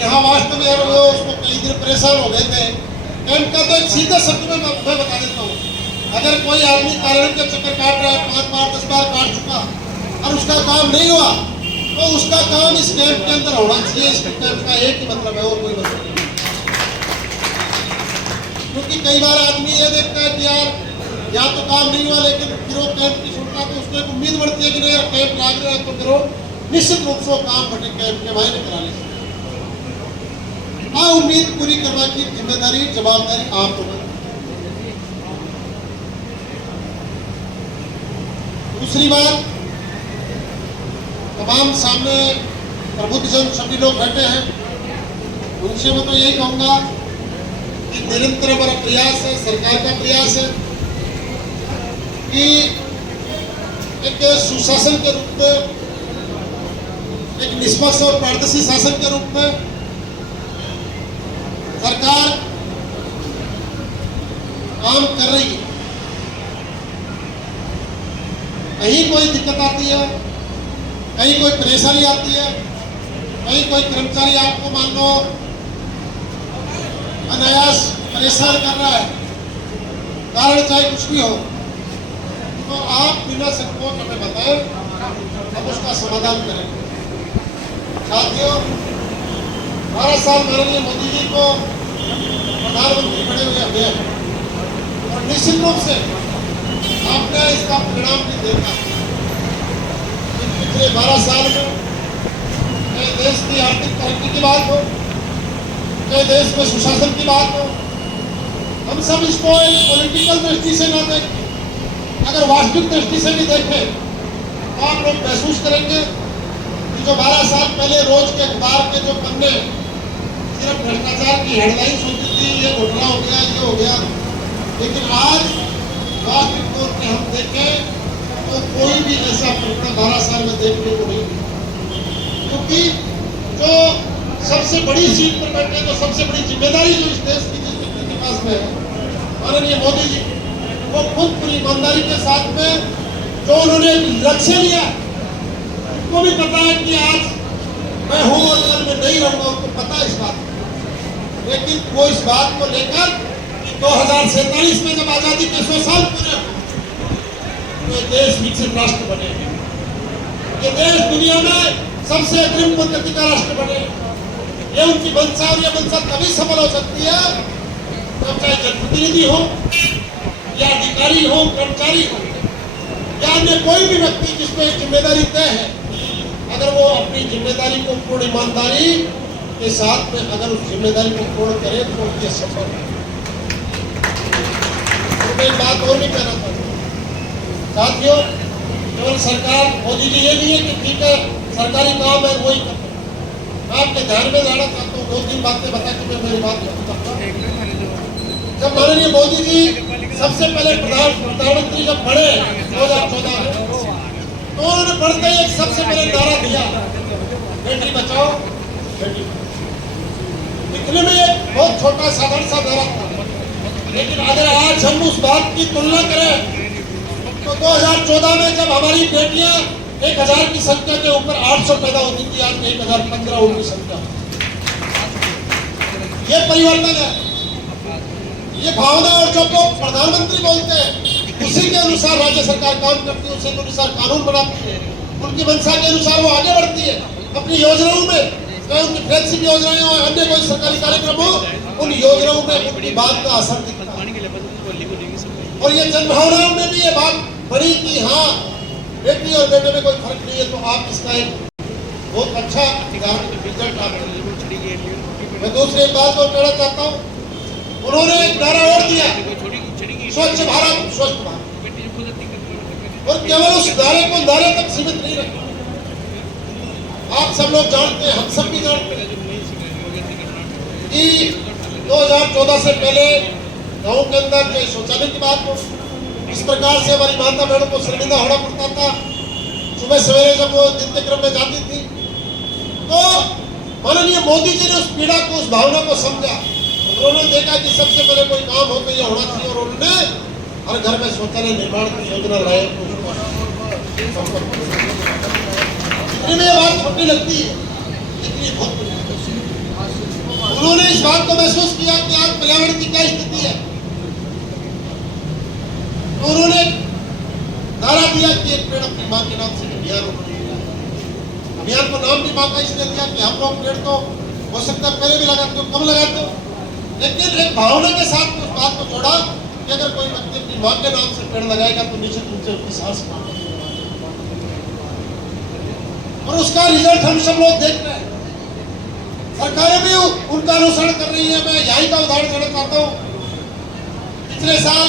यहाँ वास्तव में यार वो उसको कई दिन परेशान हो गए थे। कैंप का तो एक सीधा शब्द में मैं बता देता हूँ, अगर कोई आदमी कार्यालय के चक्कर काट रहा है, 5 बार 10 बार काट चुका और उसका काम नहीं हुआ, तो उसका काम इस कैंप के अंदर होना चाहिए। इस कैंप का एक ही मतलब है और कोई मतलब नहीं। क्योंकि कई बार आदमी ये देखता है कि यार या तो काम नहीं हुआ, लेकिन फिर वो कैंप की छूटता तो उसको एक उम्मीद बढ़ती है कि नहीं यार कैंप लाग रहा है तो फिर वो निश्चित रूप से काम बटे कैंप के मायने कराने से उम्मीद पूरी करवा की जिम्मेदारी जवाबदारी आप लोगों की। दूसरी बात, तमाम सामने प्रबुद्धजन सभी लोग बैठे हैं, उनसे मैं तो यही कहूंगा कि निरंतर हमारा प्रयास है, सरकार का प्रयास है कि एक सुशासन के रूप में, एक निष्पक्ष और पारदर्शी शासन के रूप में सरकार काम कर रही है। कहीं कोई दिक्कत आती है, कहीं कोई परेशानी आती है, कहीं कोई कर्मचारी आपको मान लो अनायास परेशान कर रहा है, कारण चाहे कुछ भी हो, तो आप बिना संकोच हमें बताएं, हम उसका समाधान करेंगे। साथियों, 12 साल माननीय मोदी जी को प्रधानमंत्री बने हुए हैं और निश्चित रूप से आपने इसका परिणाम भी देखा। पिछले 12 साल में चाहे देश की आर्थिक तरक्की की बात हो, चाहे देश में सुशासन की बात हो, हम सब इसको एक पॉलिटिकल दृष्टि से ना देखें, अगर वास्तविक दृष्टि से भी देखें तो आप लोग महसूस करेंगे कि जो 12 साल पहले रोज के अखबार के जो पन्ने सिर्फ भ्रष्टाचार की हेडलाइंस होती थी, ये घोटाला हो गया, ये हो गया, लेकिन आज वास्तविक तौर पे हम देखें तो कोई भी ऐसा प्रकरण 12 साल में देखने को नहीं मिला। क्योंकि जो सबसे बड़ी सीट पर बैठे, जो सबसे बड़ी जिम्मेदारी जो इस देश की जिस व्यक्ति के पास में है, माननीय मोदी जी, वो खुद पूरी ईमानदारी के साथ में जो उन्होंने लक्ष्य लिया, उनको भी पता है कि आज मैं हूं और कल मैं नहीं रहूंगा, उनको पता है इस बात, लेकिन वो इस बात को लेकर कि 2047 में जब आजादी के 100 साल पूरे तो ये देश विकसित राष्ट्र बने, ये देश दुनिया में सबसे अग्रिम प्रगति का राष्ट्र बने, ये उनकी मंशा और ये मंशा तभी सफल हो सकती है जब चाहे जनप्रतिनिधि हो या अधिकारी हो, कर्मचारी हो या अन्य कोई भी व्यक्ति जिसको एक जिम्मेदारी तय है, अगर वो अपनी जिम्मेदारी को पूर्ण ईमानदारी के साथ में अगर उस जिम्मेदारी को पूर्ण करे तो ये सफल है। तो मैं बात और भी कहना चाहता हूँ साथियों, केवल सरकार मोदी जी ये नहीं है कि ठीक है सरकारी काम है वही करते हैं। मैं आपके ध्यान में लाना चाहता हूँ, 2-3 बातें बता के मैं मेरी बात खत्म करता हूँ। जब माननीय मोदी जी सबसे पहले प्रधानमंत्री जब बने 2014 में, तो उन्होंने बढ़ते ही एक सबसे पहले नारा दिया, बेटी बचाओ बेटी पढ़ाओ। दिखने में एक बहुत छोटा साधारण सा नारा था, लेकिन अगर आज हम उस बात की तुलना करें तो 2014 में जब हमारी बेटियां 1000 की संख्या के ऊपर 800 पैदा होती थी, आज 1015 उनकी संख्या। ये परिवर्तन है, ये भावना। और जब लोग प्रधानमंत्री बोलते हैं उसी के अनुसार राज्य सरकार काम करती है, उसी के अनुसार कानून बनाती है, उनकी मंशा के अनुसार वो आगे बढ़ती है अपनी योजनाओं में, चाहे उनकी फ्लैगशिप योजनाएं हो, अन्य कोई सरकारी कार्यक्रम हो, उन योजनाओं में उनकी बात का असर दिखता है। और ये जनभावनाओं में भी ये बात बड़ी कि हाँ बेटी और बेटे में कोई फर्क नहीं है, तो आप इसका एक बहुत अच्छा रिजल्ट आप। मैं दूसरी बात और कहना चाहता हूँ, उन्होंने एक नारा और दिया, स्वच्छ भारत स्वच्छ भारत, और केवल उस नारे तक सीमित नहीं रखा। आप सब लोग जानते हैं, हम सब भी जानते हैं कि 2014 से पहले गाँव के अंदर जो शौचालय की बात हो, इस प्रकार से हमारी माता बहनों को शर्मिंदा होना पड़ता था। सुबह सवेरे जब वो नित्य क्रम में जाती थी, तो माननीय मोदी जी ने उस पीड़ा को, उस भावना को समझा। उन्होंने देखा कि सबसे पहले कोई काम हो तो ये होना चाहिए, और उन्होंने हर घर में शौचालय निर्माण की योजना लाए। इतनी में ये बात छोटी लगती है, इतनी बहुत उन्होंने इस बात को महसूस किया कि आज पर्यावरण की क्या स्थिति है, तो उन्होंने नारा दिया कि एक पेड़ अपनी मां के नाम से अभियान उन्होंने दिया। अभियान को नाम भी मां का इसलिए दिया कि हम लोग पेड़ तो हो सकता है पहले भी लगाते हो, कम लगाते हो, लेकिन एक भावना के साथ उस बात को जोड़ा कि अगर कोई व्यक्ति अपनी मां के नाम से पेड़ लगाएगा तो निश्चित रूप से उसकी सांस और उसका रिजल्ट हम सब लोग देख रहे हैं। सरकारें भी उनका अनुसरण कर रही है। मैं यही का उदाहरण देना चाहता हूँ। पिछले साल